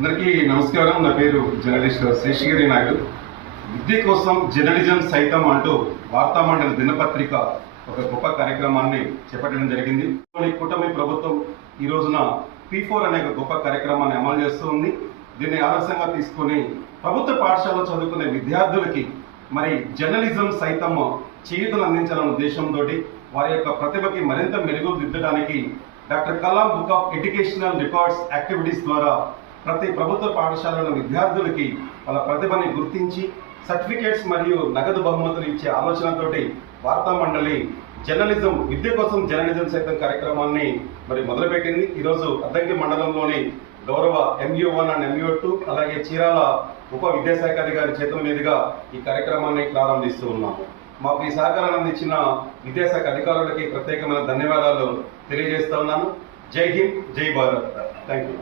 అందరికీ నమస్కారం. నా పేరు జర్నలిస్ట్ శేషగిరి నాయుడు. విద్య కోసం జర్నలిజం సైతం అంటూ వార్తామండలి దినపత్రిక ఒక గొప్ప కార్యక్రమాన్ని చేపట్టడం జరిగింది. కూటమి ప్రభుత్వం ఈ రోజున P4 అనే ఒక గొప్ప కార్యక్రమాన్ని అమలు చేస్తూ ఉంది. దీన్ని ఆదర్శంగా తీసుకొని ప్రభుత్వ పాఠశాలలో చదువుకునే విద్యార్థులకి మరి జర్నలిజం సైతం చేయూతను అందించాలన్న ఉద్దేశంతో వారి యొక్క ప్రతిభకి మరింత మెరుగుదిద్దడానికి doctor Kalam book of educational records activities ద్వారా ప్రతి ప్రభుత్వ పాఠశాలలో విద్యార్థులకి వాళ్ళ ప్రతిభని గుర్తించి సర్టిఫికేట్స్ మరియు నగదు బహుమతులు ఇచ్చే ఆలోచనతోటి వార్తా మండలి జర్నలిజం విద్య కోసం జర్నలిజం సైతం కార్యక్రమాన్ని మరి మొదలుపెట్టింది. ఈరోజు అద్దంకి మండలంలోని గౌరవ MU1 అండ్ MU2 అలాగే చీరాల ఉప విద్యాశాఖ అధికారి చేతుల మీదుగా ఈ కార్యక్రమాన్ని ప్రారంభిస్తూ ఉన్నాము. మాకు ఈ సహకారాన్ని అందించిన విద్యాశాఖ అధికారులకి ప్రత్యేకమైన ధన్యవాదాలు తెలియజేస్తా ఉన్నాను. జై హింద్, జై భారత్. Thank you.